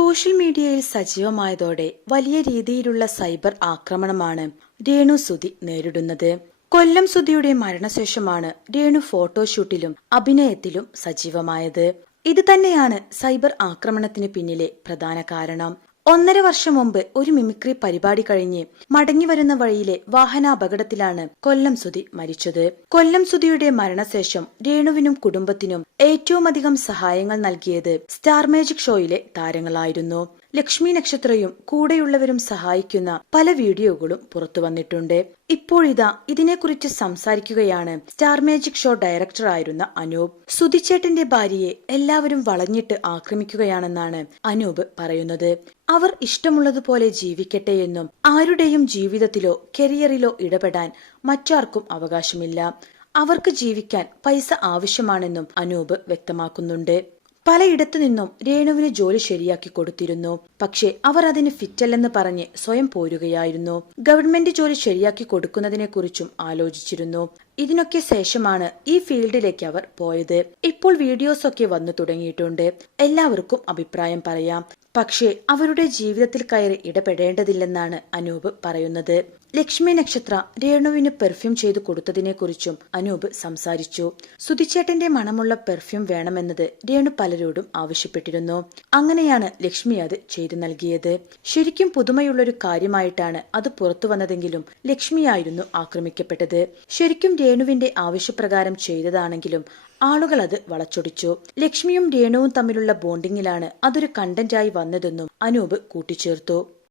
Social മീഡിയയിൽ സജീവമായതോടെ വലിയ രീതിയിലുള്ള സൈബർ ആക്രമണമാണ് രേണു സുധി നേരിടുന്നത്. കൊല്ലം സുധിയുടെ മരണശേഷമാണ് രേണു ഫോട്ടോഷൂട്ടിലും അഭിനയത്തിലും സജീവമായത്. ഇത് തന്നെയാണ് സൈബർ ആക്രമണത്തിന് പിന്നിലെ പ്രധാന കാരണം. ഒന്നര വർഷം മുമ്പ് ഒരു മിമിക്രി പരിപാടി കഴിഞ്ഞ് മടങ്ങി വരുന്ന വഴിയിലെ വാഹനാപകടത്തിലാണ് കൊല്ലം സുധി മരിച്ചത്. കൊല്ലം സുധിയുടെ മരണശേഷം രേണുവിനും കുടുംബത്തിനും ഏറ്റവുമധികം സഹായങ്ങൾ നൽകിയത് സ്റ്റാർ മാജിക് ഷോയിലെ താരങ്ങളായിരുന്നു. ലക്ഷ്മി നക്ഷത്രയും കൂടെയുള്ളവരും സഹായിക്കുന്ന പല വീഡിയോകളും പുറത്തു വന്നിട്ടുണ്ട് ഇപ്പോഴിതാ ഇതിനെക്കുറിച്ച് സംസാരിക്കുകയാണ് സ്റ്റാർ മാജിക് ഷോ ഡയറക്ടർ ആയിരുന്ന അനൂപ്. സുധിച്ചേട്ടന്റെ ഭാര്യയെ എല്ലാവരും വളഞ്ഞിട്ട് ആക്രമിക്കുകയാണെന്നാണ് അനൂപ് പറയുന്നത്. അവർ ഇഷ്ടമുള്ളതുപോലെ ജീവിക്കട്ടെ എന്നും ആരുടെയും ജീവിതത്തിലോ കരിയറിലോ ഇടപെടാൻ മറ്റാർക്കും അവകാശമില്ല. അവർക്ക് ജീവിക്കാൻ പൈസ ആവശ്യമാണെന്നും അനൂപ് വ്യക്തമാക്കുന്നുണ്ട്. പലയിടത്തു നിന്നും രേണുവിന് ജോലി ശരിയാക്കി കൊടുത്തിരുന്നു. പക്ഷേ അവർ അതിന് ഫിറ്റല്ലെന്ന് പറഞ്ഞ് സ്വയം പോരുകയായിരുന്നു. ഗവൺമെന്റ് ജോലി ശരിയാക്കി കൊടുക്കുന്നതിനെ കുറിച്ചും ആലോചിച്ചിരുന്നു. ഇതിനൊക്കെ ശേഷമാണ് ഈ ഫീൽഡിലേക്ക് അവർ പോയത്. ഇപ്പോൾ വീഡിയോസ് ഒക്കെ വന്നു തുടങ്ങിയിട്ടുണ്ട്. എല്ലാവർക്കും അഭിപ്രായം പറയാം. പക്ഷേ അവരുടെ ജീവിതത്തിൽ കയറി ഇടപെടേണ്ടതില്ലെന്നാണ് അനൂപ് പറയുന്നത്. ലക്ഷ്മി നക്ഷത്ര രേണുവിന് പെർഫ്യൂം ചെയ്തു കൊടുത്തതിനെക്കുറിച്ചും അനൂപ് സംസാരിച്ചു. സുതിച്ചേട്ടന്റെ മണമുള്ള പെർഫ്യൂം വേണമെന്നത് രേണു പലരോടും ആവശ്യപ്പെട്ടിരുന്നു. അങ്ങനെയാണ് ലക്ഷ്മി അത് ചെയ്തു നൽകിയത്. ശരിക്കും പുതുമയുള്ളൊരു കാര്യമായിട്ടാണ് അത് പുറത്തു വന്നതെങ്കിലും ലക്ഷ്മിയായിരുന്നു ആക്രമിക്കപ്പെട്ടത്. ശരിക്കും രേണുവിന്റെ ആവശ്യപ്രകാരം ചെയ്തതാണെങ്കിലും ആളുകൾ അത് വളച്ചൊടിച്ചു. ലക്ഷ്മിയും രേണുവും തമ്മിലുള്ള ബോണ്ടിങ്ങിലാണ് അതൊരു കണ്ടന്റായി വന്നതെന്നും അനൂപ് കൂട്ടിച്ചേർത്തു.